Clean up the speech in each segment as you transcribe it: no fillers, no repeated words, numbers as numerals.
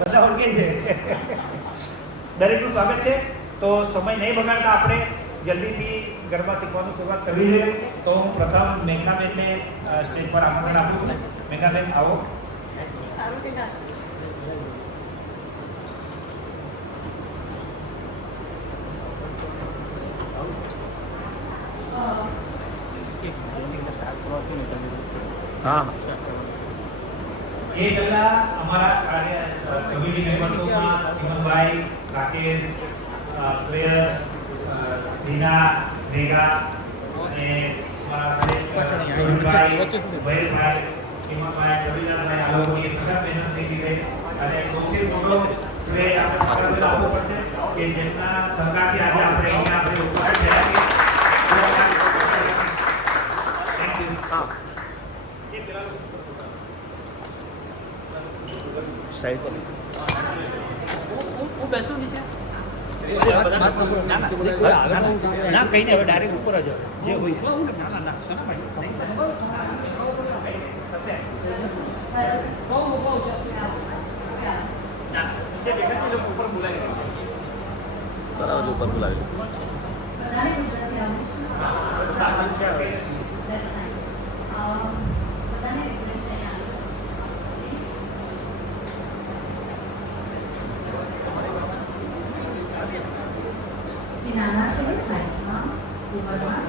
બધા ઓળખે છે. દરેકનું સ્વાગત છે. તો સમય નહીં બગાડતા આપણે જલ્દીથી ગરબા શીખવાનું શરૂઆત કરવી છે. તો હું પ્રથમ મેઘનાબેનને સ્ટેજ પર આમંત્રણ આપું છું. મેઘનાબેન આવો. હા એ પહેલા અમારા કાર્ય કમિટી મેમ્બર્સોમાં ચિમનભાઈ, રાકેશ, શ્રેયસ, રીના, મેઘા અને અમારા ગોવિંદભાઈ, ભૈરભાઈ, ચિમનભાઈ, રવિલાલભાઈ આ લોકોએ સખત મહેનત થઈ છે અને સૌથી મોટો શ્રેય આપણે આપવો પડશે કે જેમના સહકારથી આજે આપણે અહીંયા આપણે ઉપસ્થિત થયા છીએ. Thank you. હા સાઈડ પર હું બેસું નીચે. ના કઈ નહીં, હવે ડાયરેક્ટ ઉપર જ જે હોય. ના ના ના સોનાભાઈ ઉપર બોલાવી બરાબર ઉપર બોલાવી નાના છે હાઈટમાં ઉંમરમાં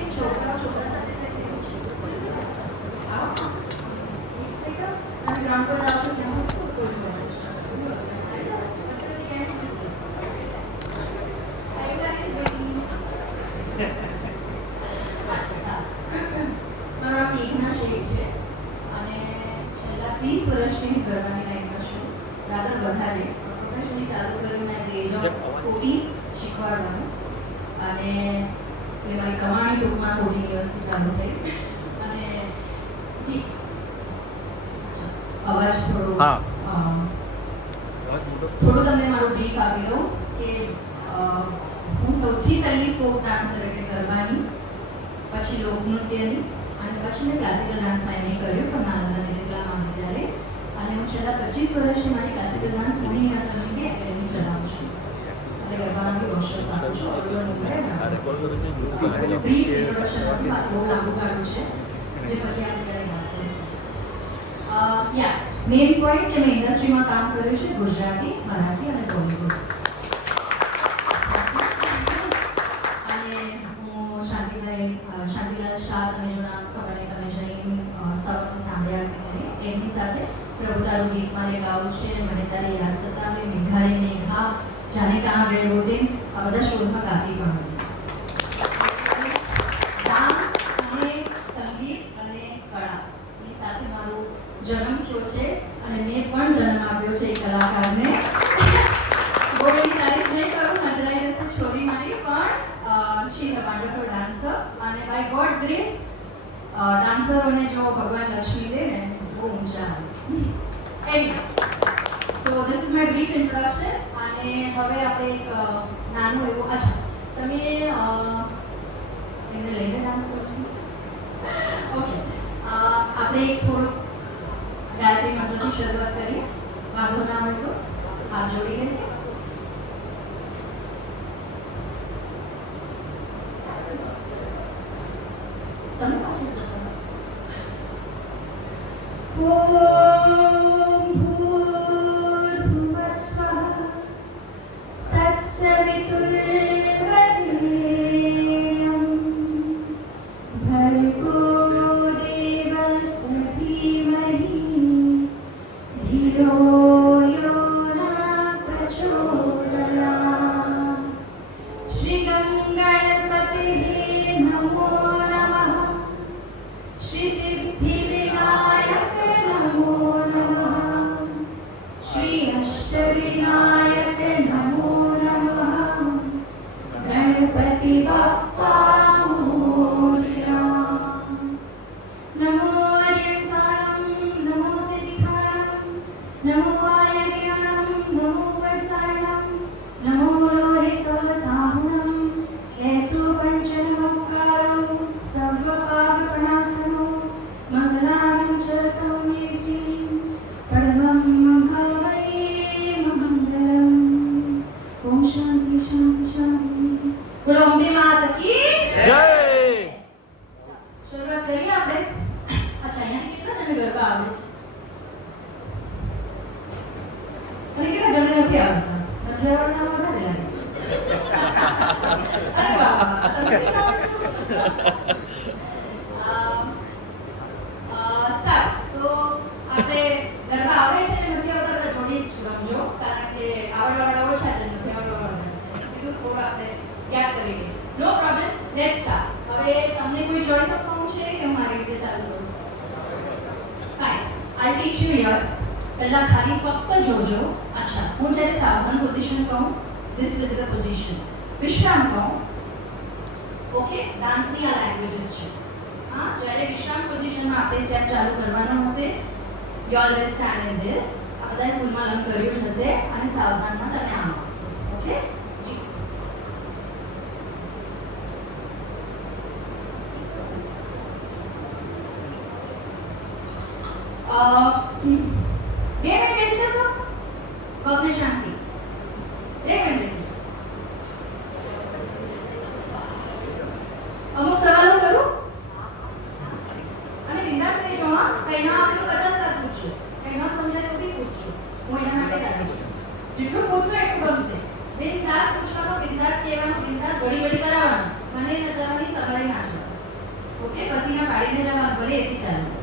એક છોકરા ગ્રાઉન્ડ પર આવશો ત્યાં વર્ષથી ગરબાની લાઈનમાં છું. રાધર વધારે પ્રોફેશનલી ચાલુ કર્યું મેં એજ ઓફ 14 શીખવાડવાનું અને એટલે મારી કમાણી ટૂંકમાં 14 દિવસથી ચાલુ થઈ. અને જી અવાજ થોડો તમને મારું બ્રીફ આપી દઉં કે હું સૌથી પહેલી ફોક ડાન્સર એટલે ગરબાની, પછી લોકનૃત્યની અને પછી મેં ક્લાસિકલ ડાન્સમાં એમએ કર્યું પણ નાલંદા નિર્મલા મહાવિદ્યાલય. અને હું છેલ્લા 25 વર્ષથી મારી ક્લાસિકલ ડાન્સ મોહિની નૃત્યની એકેડમી ચલાવું છું. એટલે ગરબાના બી વર્કશોપ આપું છું. બ્રીફ ઇન્ટ્રોડક્શન બહુ લાંબુ કાઢ્યું છે જે પછી આપણે ક્યારેય વાત કરીશું. મેઇન પોઈન્ટ કે મેં ઇન્ડસ્ટ્રીમાં કામ કર્યું છે ગુજરાતી, મરાઠી અને બોલિવૂડ. અને હું શાંતિલાલ શાહ, તમે જો નામ ખબર નહીં, તમે જૈન સ્થળોનું સાંભળ્યા હશે મને. એમની સાથે પ્રભુ તારું ગીત મારે ગાવું છે, મને તારી યાદ સતાવે, મેઘારે મેઘા, જાને કાં ગયે વો દિન, આ બધા શોઝમાં ગાતી પણ હતી. ડાન્સ અને સંગીત અને કળાની સાથે મારો જન્મ થયો છે અને મેં પણ જન્મ આપ્યો છે એક કલાકારને. બહુ એની તારીફ નહીં કરું, નજરાઈ રહેશે છોરી મારી, પણ she is a wonderful dancer. અને બાય ગોડ ગ્રેસ ડાન્સરોને જો ભગવાન લક્ષ્મી દે ને બહુ ઊંચા આવે. So this is my brief introduction. અને હવે આપણે એક નાનું એવું, અચ્છા તમે એમને લઈને ડાન્સ કરશું? ઓકે, આપણે એક થોડુંક ગાયત્રી મંત્રથી શરૂઆત કરીએ. વાંધો ના હોય તો હાથ જોડી લેશે. તમે પાછી જતો ઓમ ભૂર્ભુવઃ સ્વઃ તત્સવિતુર્વરેણ્યં ભર્ગો દેવस्य ધીમહિ ધિયો યો ન પ્રચોદયાત. શ્રી ગણપતિઃ નમો નમઃ. શ્રી સિદ્ધિવિનાયક નમો नमो वायगिरणं नमो वत्सायणं नमो लोहि सहसाहुणं येषु पञ्चनमोक्कारो सर्वपापप्रणाशनो मङ्गलानं च संवेसी परमं भावये मङ्गलम् ओम शांति शांति शांति बोलो अम्बे माता की જય શરૂઆત કરીએ આપણે અચ્છા અહીંયાથી કેટલા જણ ગરબા આવે છે અને કેટલા જણ નથી આવતા નથી આવડતા વધારે લાગે છે અરે વાહ તમે સારું તો આપણે ગરબા આવે છે ને નથી આવતા તો થોડી જ સમજો કારણ કે આવડવાવાળા ઓછા છે નથી આવડવાવાળા છે કીધું થોડું આપણે ગેપ કરીએ નો પ્રોબ્લેમ લેટ્સ સ્ટાર્ટ હવે તમને કોઈ ચોઇસ ઓફ સોંગ છે કે હું મારી રીતે ચાલુ કરું fine I teach you hear પહેલા ખાલી ફક્ત જોજો અચ્છા હું જ્યારે સાવધાન પોઝિશન કહું this will be the position વિશ્રામ કહું ઓકે ડાન્સની આ લેંગ્વેજીસ છે હા જ્યારે વિશ્રામ પોઝિશનમાં આપણે સ્ટેપ ચાલુ કરવાનો હશે you all will stand in this આ બધા સ્કૂલમાં લર્ન કર્યું જ હશે અને સાવધાનમાં તમે આમ આવશો ઓકે જી બે મિનિટ બેસી જશો પગને શાંતિ બે મિનિટ બેસી અમુક સવાલો કરું અને બિંદાસ થઈ જાઓ હા કઈ ના આવે તો 50 વાર પૂછજો કઈ ન સમજાય તો બી પૂછજો હું એના માટે જ આવી છું જેટલું પૂછશો એટલું ગમશે બિંદાસ પૂછવાનું બિંદાસ કહેવાનું બિંદાસ ઘડી કરાવવાનું મને ન જવાની તમારી ના છો ઓકે પસીના પાડીને જવાનું ભલે એસી ચાલુ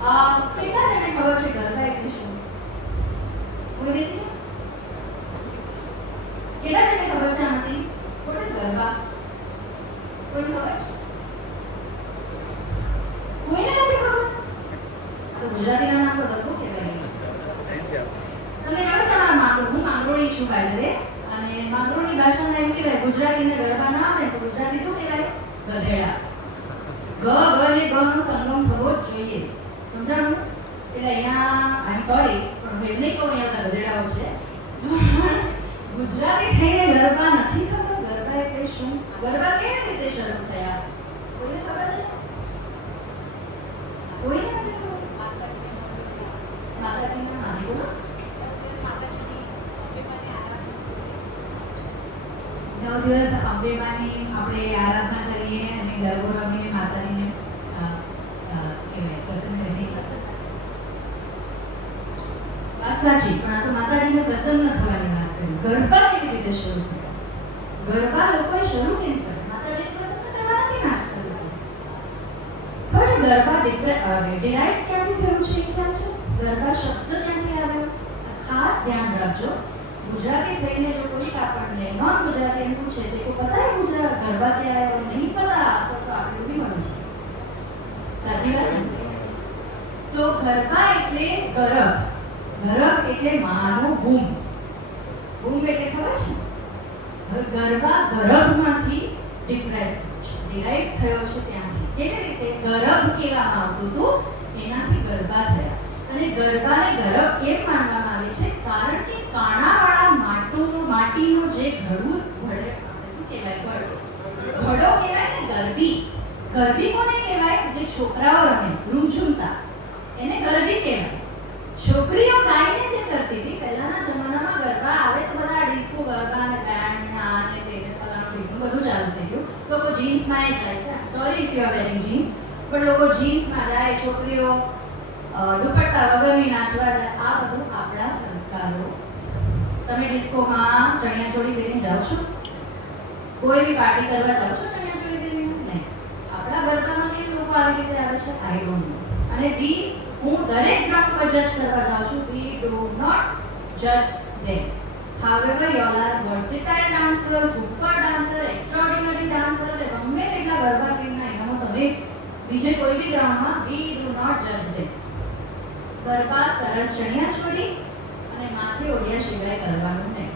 કેટલા જણને ખબર છે ગરબા એટલે શું કોઈ બેસી કેટલા જણને ખબર છે આમાંથી what is ગરબા કોઈ ખબર છે કોઈને નથી ખબર તો ગુજરાતીના નામ પર ગરબો કહેવાય તમને ખબર છે મારા માંગરોળ હું માંગરોળી છું બાય અને માંગરોળની ભાષામાં એમ કહેવાય ગુજરાતીને ગરબા ના આવે તો ગુજરાતી શું કહેવાય ગધેડા ગ ને ગ નો સંગમ થવો જ જોઈએ સમજાણું એટલે અહીંયા આઈ સોરી પણ હું એમ નહીં કહું અહીંયા ગધેડાઓ છે ગુજરાતી થઈને ગરબા નથી ખબર ગરબા એટલે શું ગરબા કેવી રીતે શરૂ થયા કોઈને ખબર છે કોઈને નથી ખબર માતાજીના નામ બોલો 9 દિવસ અંબેમાની આપણે આરાધના કરીએ અને ગરબો રમીને માતાજીને પ્રસન્ન કરી વાત સાચી પણ આ તો માતાજીને પ્રસન્ન થવાની વાત કરી ગરબા કેવી રીતે શરૂ થયા ગરબા લોકોએ શરૂ કેમ કર્યા માતાજીને પ્રસન્ન કરવાથી નાચ કર્યો ખબર છે ગરબા ડિરાઇવ ક્યાંથી થયું છે ખ્યાલ છે ગરબા શબ્દ ક્યાંથી આવ્યો ખાસ ધ્યાન રાખજો गुजराती થઈને જો કોઈ આપણને નોન ગુજરાતી એમ પૂછે તો को पता है गुजरात गरबा क्या है और नहीं पता तो આપણે भी મળું છું સાચી વાત તો ગરબા એટલે ગરબ એટલે માનો ભૂમ એટલે ખબર છે હવે ગરબા ગરબમાંથી ડિરાઇવ થયો છે ત્યાંથી કેવી રીતે ગરબ કહેવામાં આવતું હતું એનાથી ગરબા થયા અને ગરબાને ગરબ કેમ માનવામાં આવે છે કારણ કે કાણાવાળા માટીનો જે ઘડું ઘડે શું કહેવાય ઘડો કહેવાય ને ગરબી કોને કહેવાય જે છોકરાઓ રમે રૂમઝૂમતા એને ગરબી કહેવાય છોકરીઓ ગાઈને જે કરતી હતી પહેલાના જમાનામાં ગરબા આવે તો બધા ડિસ્કો ગરબા અને બેન્ડ ને આ ને તે ફલાણું ઢીકણું બધું ચાલુ થઈ ગયું લોકો જીન્સમાં એ જાય છે sorry if you are wearing jeans પણ લોકો જીન્સમાં જાય છોકરીઓ દુપટ્ટા વગરની નાચવા જાય આ બધું આપણા સંસ્કારો તમે ડિસ્કોમાં ચણિયાચોળી પહેરીને જાઓ છો કોઈ બી પાર્ટી કરવા જાઓ છો ચણિયાચોળી પહેરીને નહીં આપણા ગરબામાં કેમ લોકો આવી રીતે આવે છે આઈ ડોન્ટ નો અને હું દરેક ગ્રાઉન્ડ પર જજ કરવા જાઉં છું વી ડુ નોટ જજ ધેમ however you all are versatile dancer super dancer extraordinary dancer એટલે ગમે તેટલા ગરબા કેમના એનામાં તમે બીજે કોઈ બી ગ્રાઉન્ડમાં વી ડુ નોટ જજ ધેમ ગરબા સરસ ચણિયાચોળી અને માથે ઓઢ્યા સિવાય કરવાનું નહીં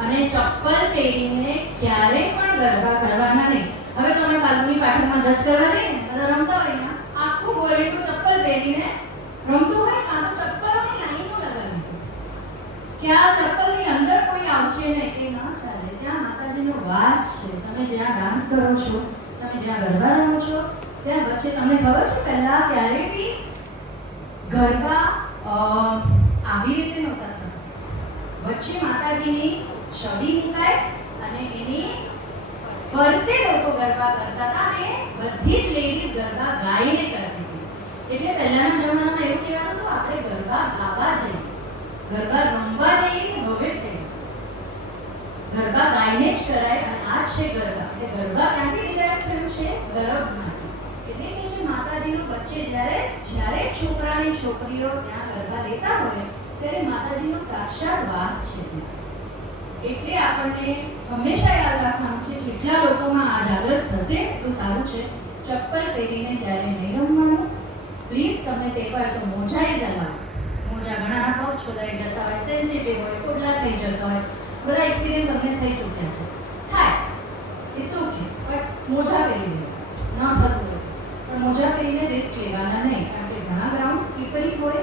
અને ચપ્પલ પહેરીને ક્યારેય પણ ગરબા કરવાના નહીં હવે તમે ફાલ્ગુની પાઠકમાં જજ કરવા જઈએ ને બધા રમતા હોય ને આખું ગોરેટું ચપ્પલ પહેરીને રમતું હોય આ તો ચપ્પલોની કે આ ચપ્પલની અંદર કોઈ આવશે ને એ ના ચાલે. ત્યાં માતાજીનો વાસ છે. તમે જ્યાં ડાન્સ કરો છો, તમે જ્યાં ગરબા રમો છો, ત્યાં વચ્ચે તમને ખબર છે પહેલા ક્યારે બી ગરબા આવી રીતે નહોતા થતા. વચ્ચે માતાજીની છબી મુકાય અને એની ફરતે લોકો ગરબા કરતા હતા અને બધી જ લેડીઝ ગરબા ગાઈને કરતી હતી. એટલે પહેલાના જમાનામાં એવું કહેવાતું હતું આપણે ગરબા ગાવા જઈએ, ગરબા રમવા જઈએ. હવે છે ગરબા ગાઈને જ કરાય અને આ જ છે ગરબા. એટલે ગરબા ક્યાંથી ડિરાઈવ થયું છે? ગરબમાંથી. એટલે કે છે માતાજીનો વચ્ચે જ્યારે છોકરા અને છોકરીઓ ત્યાં ગરબા લેતા હોય ત્યારે માતાજીનો સાક્ષાત વાસ છે ત્યાં. એટલે આપણને હંમેશા યાદ રાખવાનું છે જેટલા લોકોમાં આ જાગૃત થશે એટલું સારું છે. ચપ્પલ પહેરીને ત્યારે નહીં રમવાનું. પ્લીઝ તમે કહેવા હોય તો મોજા એ જવા. મોજા ઘણા પગ છોડાઈ જતા હોય, સેન્સિટિવ હોય, ખોટલા થઈ જતા હોય. બધા એક્સપિરિયન્સ અમને થઈ ચૂક્યા છે. થાય, ઇટ્સ ઓકે, બટ મોજા પહેરી લેવા ન થતું હોય પણ મોજા પહેરીને રિસ્ક લેવાના નહીં. કારણ કે ઘણા ગ્રાઉન્ડ સ્લીપરી હોય.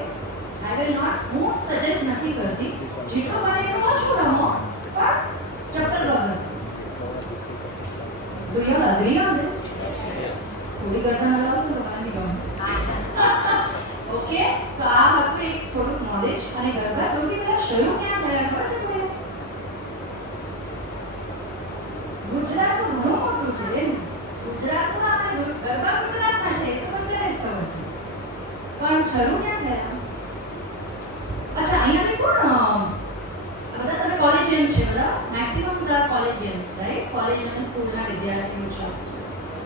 આઈ વિલ નોટ, હું સજેસ્ટ નથી કરતી, જેટલું બને એટલું ઓછું રમો પણ ચપ્પલ વગર. Do you all agree on this? થોડી ગરબા નલાવશો તો મને ગમશે. ઓકે, સો આ હતું એક થોડુંક નોલેજ. અને ગરબા સૌથી પહેલા શરૂ ક્યાં થયા ખબર છે કોઈને? ગુજરાત તો ઘણું મોટું છે બેન. ગુજરાતમાં આપણે ગરબા ગુજરાતના છે એ તો બધાને જ ખબર છે. પણ શરૂ ક્યાં થયા? અચ્છા, અહીંયા બી કોણ બધા તમે કોલેજિયન છે, બધા મેક્સિમમ આર કોલેજિયન્સ, રાઈટ? કોલેજ અને સ્કૂલના વિદ્યાર્થીઓ છે.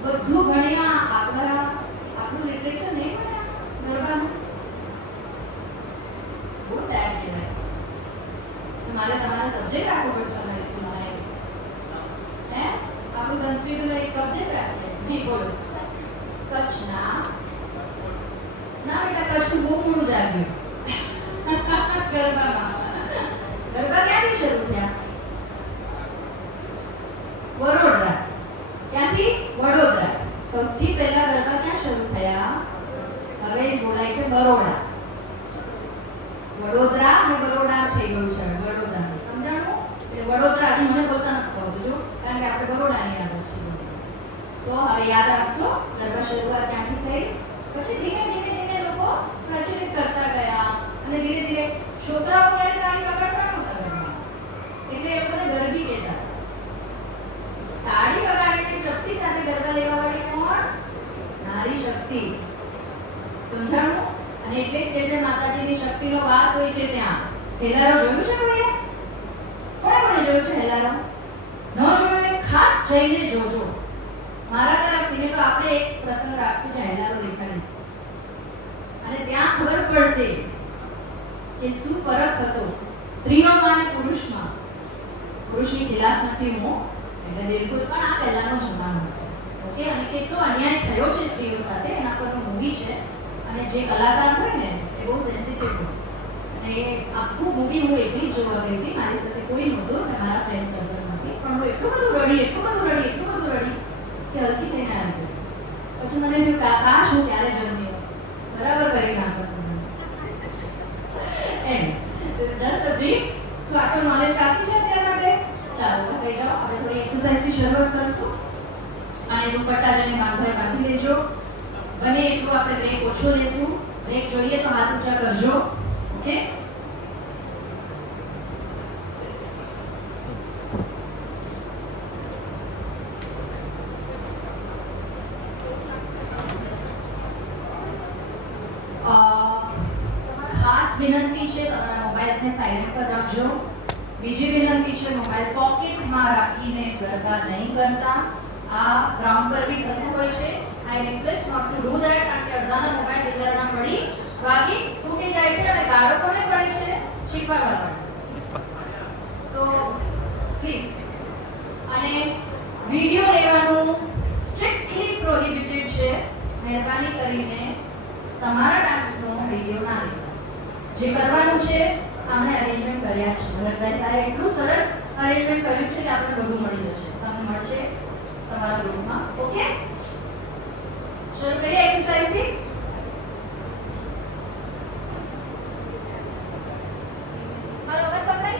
બધું ભણ્યા, આપણું લિટરેચર નહીં ભણ્યા ગરબાનું. બહુ સેડ કહેવાય. મારે તમારે સબ્જેક્ટ રાખવો પડશે તમારી સ્કૂલમાં. હે, આપણું સંસ્કૃતનો એક સબ્જેક્ટ રાખીએ. જી બોલો. કચ્છના ના બેટા, કચ્છનું બહુ મોડું જાગ્યું ગરબામાં. ગરબા ક્યાંથી શરૂ થયા? વડોદરા. ક્યાંથી? વડોદરા. સૌથી પહેલા ગરબા ક્યાં શરૂ થયા? હવે બોલાય છે બરોડા. વડોદરા અને બરોડા થઈ ગયું છે. વડોદરા સમજાણું? એટલે વડોદરા હજી મને બોલતા નથી આવતું જો, કારણ કે આપણે બરોડાની આગળ છીએ. સો હવે યાદ રાખશો ગરબા શરૂઆત ક્યાંથી થઈ. પછી ધીમે ધીમે ધીમે લોકો પ્રચલિત કરતા ગયા અને ધીરે ધીરે છોકરાઓ ક્યારે તાળી વગાડતા નહોતા ઘરમાં, એટલે એ લોકોને ગરબી કહેતા. તાળી વગાડીને ચપટી સાથે ગરબા લેવા વાળી કોણ? નારી શક્તિ. સમજાણું? અને એટલે જ જે માતાજીની શક્તિનો વાસ હોય છે ત્યાં. હેલારો જોયું છે કોઈએ? કોણે જોયું છે હેલારો? ન જોયું એ ખાસ જઈને જોજો. મારા તરફથી મેં તો આપણે એક પ્રસંગ રાખશું જે હેલારો દેખાડીશ અને ત્યાં ખબર પડશે કે શું ફરક હતો સ્ત્રીઓમાં અને પુરુષમાં. પુરુષની ખિલાફ નથી હું, એટલે બિલકુલ, પણ આ પહેલાનો જમાનો હતો. ઓકે, અને કેટલો અન્યાય થયો છે સ્ત્રીઓ સાથે એના પરનું મૂવી છે. અને જે કલાકાર હોય ને એ બહુ સેન્સિટિવ હોય. અને એ આખું મૂવી હું એકલી જ જોવા ગઈ હતી. મારી સાથે કોઈ નહોતું અને મારા ફ્રેન્ડ સર્કલમાંથી. પણ હું એટલું બધું રડી કે હલકી થઈને આવી ગઈ. પછી મને થયું કાશ હું ત્યારે જન્મી હોત. બરાબર કરી નાખો તમે. And just a brief. તો આટલું નોલેજ કાફી છે અત્યાર માટે. ચાલો થઈ જાઓ, આપણે થોડી એક્સરસાઇઝથી શરૂઆત કરશું. અને દુપટ્ટા જેને બાંધવાય બાંધી લેજો. બને એટલું આપણે બ્રેક ઓછો લેશું. બ્રેક જોઈએ તો હાથ ઊંચા કરજો. ઓકે, ખાસ વિનંતી છે તમારા મોબાઈલ્સને સાઇલેન્ટ પર રાખજો. બીજી વિનંતી છે મોબાઈલ પોકેટમાં રાખીને ગરબા નહીં કરતા. આ ગ્રાઉન્ડ પર બી થતું હોય છે. I request not to do that, કારણ કે અડધાના મોબાઈલ બિચારાના પડી વાગી તૂટી જાય છે અને બાળકોને પડે છે શીખવાડવા પડે. તો પ્લીઝ. અને વિડીયો લેવાનું સ્ટ્રિક્ટલી પ્રોહિબિટેડ છે. મહેરબાની કરીને તમારા ડાન્સનો વિડીયો ના લેવા. જે કરવાનું છે આપણે અરેન્જમેન્ટ કર્યા છે. ભરતભાઈ સાહેબ એટલું સરસ અરેન્જમેન્ટ કર્યું છે કે આપણે બધું મળી જશે. તમને મળશે તમારા ગ્રુપમાં. ઓકે, શરૂ કરીએ એક્સરસાઇઝથી. હાલો, હવે પકડાઈ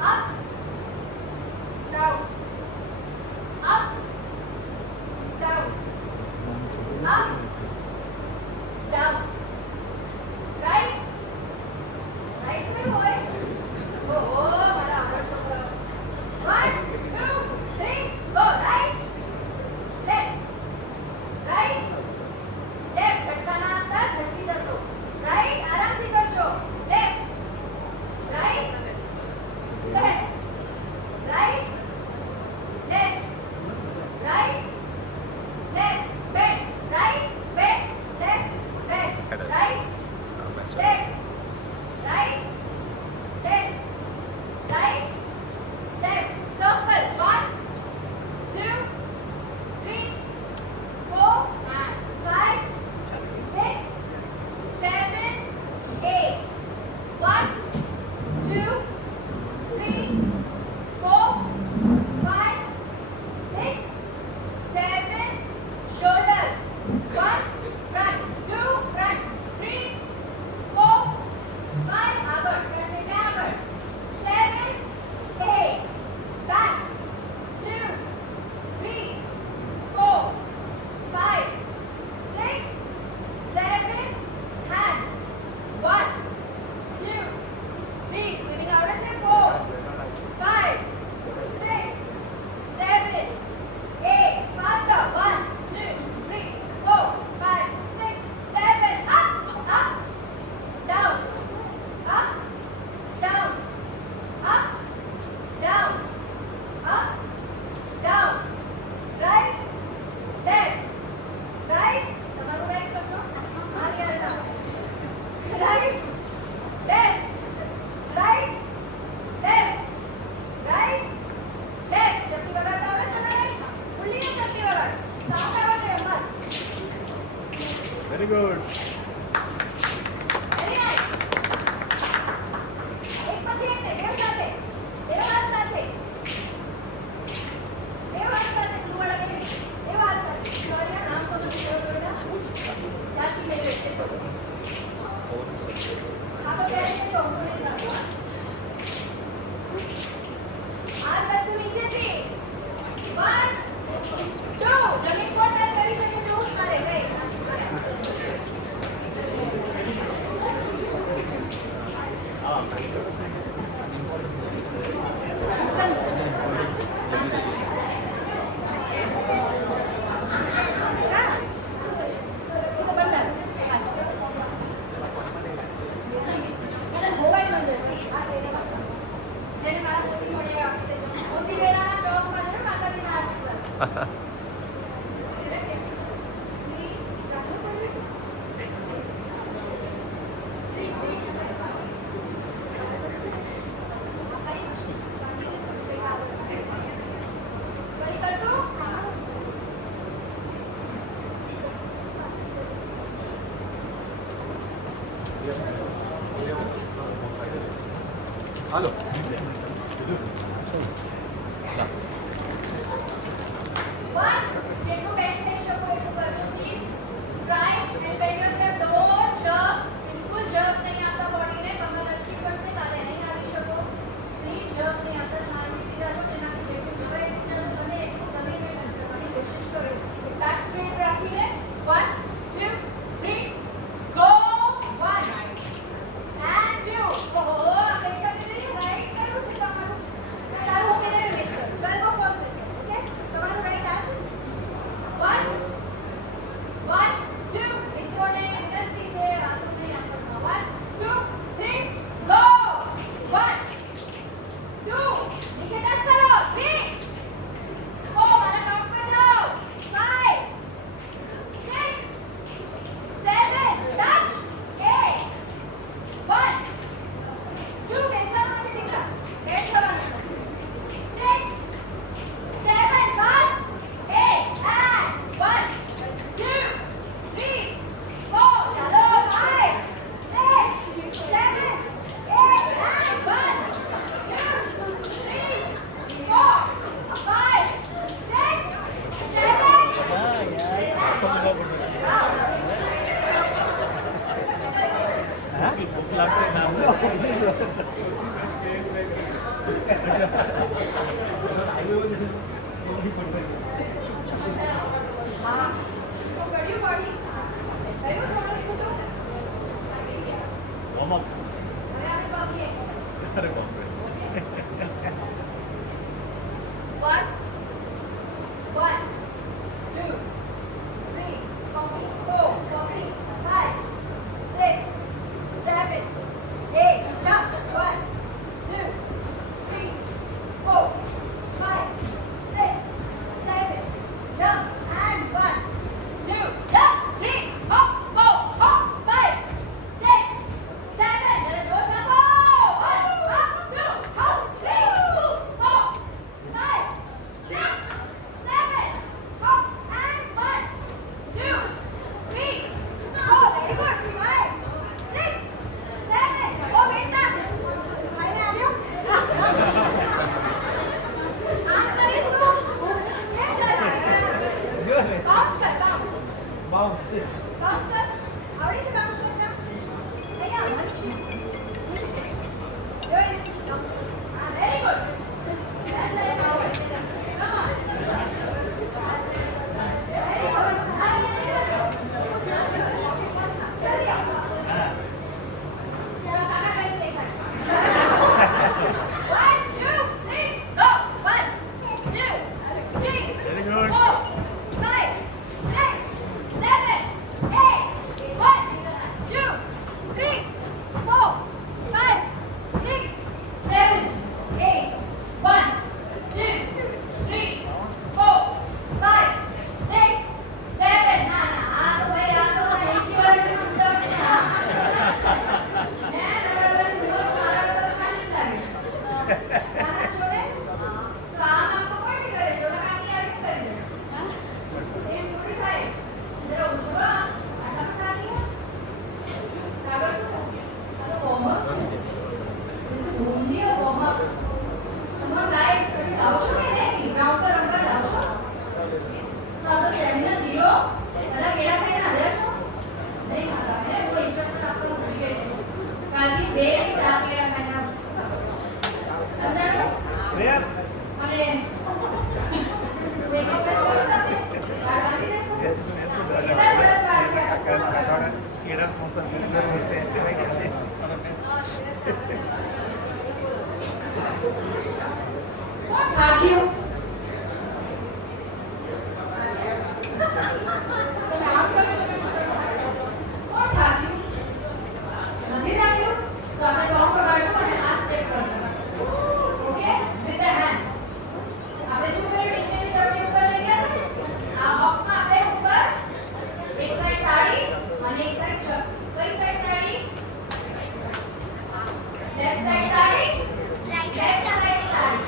Up. Down. Up. Down. Up. Down. Right. Right में होए. Oh, मारा आवर छोकरा. 1, 2, 3, go. Right. Left. Right. Left. झटकाना आता झटकी दसो. Right. आराम से करजो. Left. Right. Left. Right. Left. Right. Left. Bend. Right. Bend. Left. Bend. Right. Left. Right. Left. Right. Left. Circle. 1, 2, 3, 4, 5, 6, 7, 8. 1, 2, 3, 4, 5, 6, 7. Shoulders. 1, front. 2, front. 3, 4, 5. આગળ. front એટલે આગળ. 7, 8. Back. 2, 3, 4, 5, 6, 7. Hands. 1, 2, 3. Swimming આવડે છે? 4, 5, 6, 7, 8. Faster. 1, 2, 3, 4, 5, 6, 7. Up, up, down, up, down, up, down, up, down. Right, left, right. તમારું right કરજો. મારી હારે જાઓ. Right, left, right, left, right, left. ચપટી વગાડતા આવડે છે ને? ખુલ્લીને ચપટી વગાડ. સાઉન્ડ આવે છે એમાં. Very good. Very nice. એક પછી એક ને, બેવ સાથે. બેવ હાથ સાથે. બેવ હાથ સાથે. તું વાળા બેવ. બેવ હાથ સાથે. સોરી નામ તો નથી ખબર કોઈના. ત્યાંથી લઈ લે છે તો. હા તો ત્યાંથી જો હું નહીં રાખું. હાથ વસ્તુ નીચેથી. 1, 2. જમીન પર ટચ કરી શકે તેવું મારે કઈ. હાલો. જેટલું બેન્ડ થઈ શકો એટલું કરજો please. Try and band yourself. Don't jump. બિલકુલ જમ્પ નહીં આપતા બોડીને. કમર લચકી પડશે કાલે નહીં આવી શકો. પ્લીઝ જમ્પ નહીં આપતા. શાંતિથી રહો. જેનાથી જેટલું ખવાય એટલું બને એટલું જમીને ટચ કરવાની કોશિશ કરો. બેક સ્ટ્રેટ રાખીને 1, 2, 3, go. 1 and 2. ઓહો, આ કઈ સાથે જઈએ રાઈટ. હા તો કર્યું પાડી કયું થોડું કીધું વોર્મ અપ હવે આપણે બાકી અરે બાપ રે One, 2, 3, 4, 5, 6, 7, 8. Jump. 1, 2, 3, 4, 5, 6, 7. Jump and 1, 2, jump. 3, hop, 4, 5, 6, 7. Jara josh appo. 1, hop, 2, hop, 3, 4, 5, 6, 7. Hop and 1, 2, 3, 4. Very good. 5, 6, 7. Oh, beta. Five में आ जाओ. आठ करीस तो. क्या कर रहा है? Bounce कर, bounce. Bounce कर. आवड़ी से bounce कर जा. भैया, अच्छी. Yo, very good. That's it. Come on. Very good. चलिए. चलो काका करें देखा. 1, 2, 3, go. 1, 2, 3, Very good. 4, 5, 6, 7, 8. 1, 2, 3, 4, 5, 6, 7, 8. 1, 2, 3, 4, 5, 6, 7. ના ના આ તો ભાઈ આ તો એસી વાળી છે ઉડો છે ને બરાબર ઉડો મારા તો કાઢી લાગે નાના છોરે તો આમ આમ તો કોઈ નહીં કરે જો કાકી આવી કરી દે હા એમ થોડી થાય જરા ઉછળો આટલા પણ કાઢી કાગળ શું આ તો વોર્મઅપ છે this is only a warm up તમે ગાઈસ તમે જાઓ છો કે નહીં ગ્રાઉન્ડ પર રમવા જાઓ છો તો આપણો સ્ટેમિના ઝીરો બધા કેળા ખાઈને હાલ્યા છો નહીં ખાતા ને કોઈ ઇન્સ્ટ્રક્શન આપતો ભૂલી ગઈ કાલથી 2 કે 4 કેળા ખાઈને આવો. સમજાણું શ્રેયસ અને વેઇટ લોસ કરતા ને વાળ બાંધી દેશો કેટલા સરસ વાળ છે કેળા સ્પોન્સર દર વર્ષે એટલે ભાઈ ખાતે કોણ થાક્યું તમે આમ કરો છો કોણ થાક્યું નથી થાક્યું તો આપણે સોંગ વગાડશું અને હાથ સ્ટેપ કરશું ઓકે વિથ ધ હેન્ડ્સ આપણે શું કર્યું નીચેની ચપટી ઉપર લઈ ગયા હતા આ હોપમાં આપણે ઉપર એક સાઈડ તાળી અને એક સાઈડ છપ કઈ સાઈડ તાળી લેફ્ટ સાઈડ તાળી લેફ્ટ સાઈડ તાળી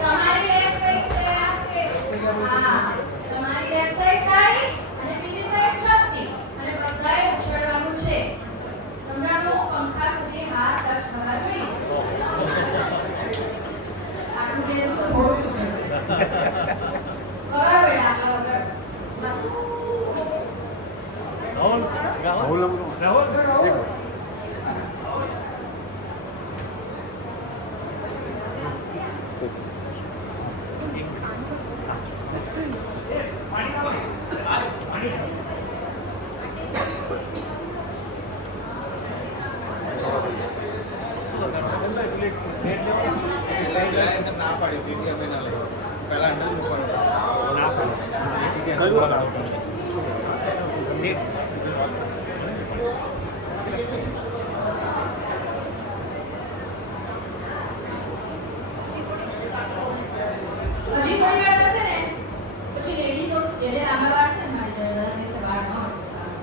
તમારી લેફ્ટ કઈ છે આ છે હા તમારી લેફ્ટ સાઈડ તાળી અને બીજી સાઈડ છપટી અને બધાએ ઉછળવાનું છે સમજાણું પંખા સુધી હાથ ટચ થવા જોઈએ આટલું કહેશું તો થોડું ઉછળશે વગાડો બેટા આટલા વગાડો બસ રાહુલ રાહુલ રાહુલ देखो પાણી ખાઓ ને પાણી ખાઓ ના પાડી પીટીએમ ના લઈ પહેલા અંડર મૂકવાનું ના પાડો હજી થોડી વાર થશે ને પછી લેડીઝો જેને લાંબા વાળ છે ને મારી બધા દિવસે વાળ ન હોય તો સારું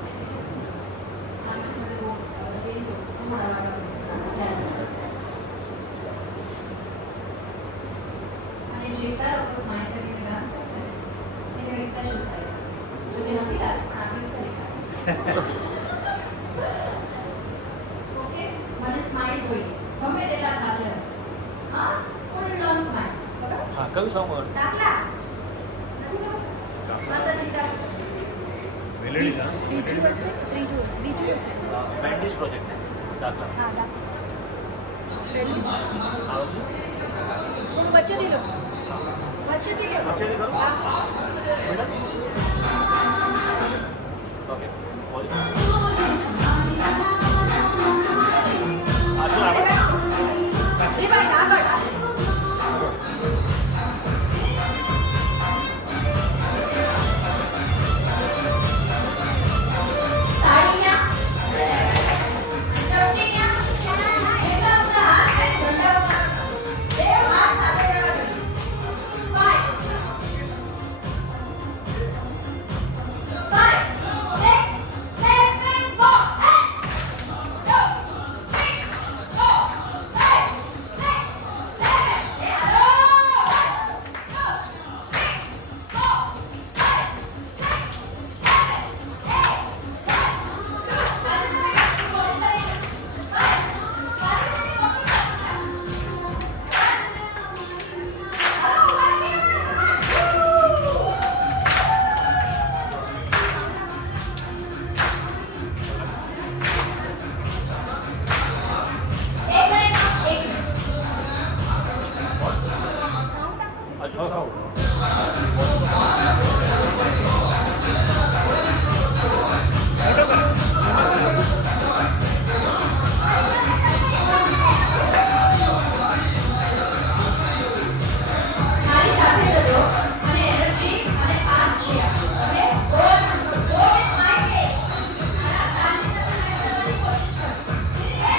આમાં થોડી બહુ મોડા વાળ અને જેટલા લોકો સ્માઈલ કરીને ડાન્સ કરશે ને એને સ્પેશિયલ થાય જો તે નથી લાગતું પણ આપીશ કરી ઓકે મને સ્માઈલ જોઈએ ગમે તેટલા થાકે હા ફૂલ નોન સ્માઈલ બરાબર हाँ कभी सॉन्ग और દાખલા નથી ખબર માતાજી કા मेलोडी का બીજું હશે ત્રીજું હશે બીજું હશે बैंडिश प्रोजेक्ट दाखला હા દાખલા आओ વચ્ચેથી લો વચ્ચેથી લો વચ્ચેથી કરો? હા. ઓકે આજુ આગળ એ ભાઈ આગળ તાળીયા ચપટીયા એકદમ ઊંચા હાથ અને ઝંડા ઊંચા રાખો. બે હાથ સાથે રહેવા જોઈએ. 5 6 7 go. 1 2 3 4 5 6 7 hello. આજુ સાઉ મારી સાથે જજો અને એનર્જી અને ફાસ્ટ છે ઓકે ગો વિથ માય પેસ અને તાલી સાથે મેચ કરવાની કોશિશ કરજો ઠીક છે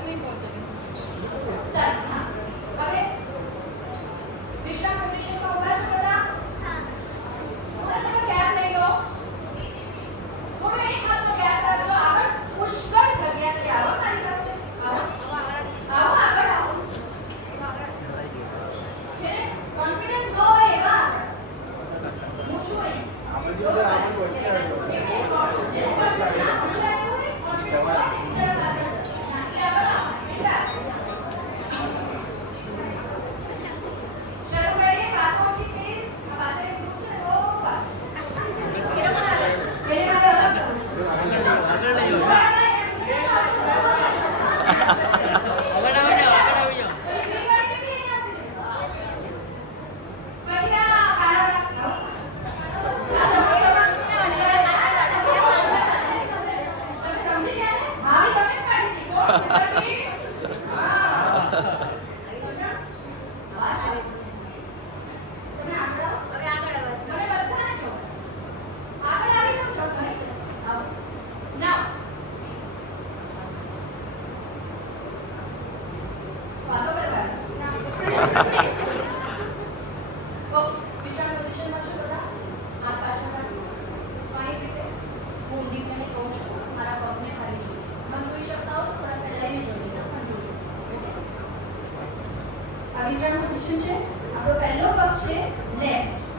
સર હા હવે વિશ્રામ પોઝિશનમાં ઊભા છો બધા થોડો ગેપ લઈ લો થોડો એક હાથનો ગેપ રાખજો આગળ પુષ્કળ જગ્યા છે આવો મારી પાસે આવો આગળ આવો છે કોન્ફિડન્સ લો હોય એવા હું છું અહીં આપણે જો આપણે કોઈ છે વિશ્રામ પોઝિશન છે આપણો પહેલો પગ છે લેફ્ટ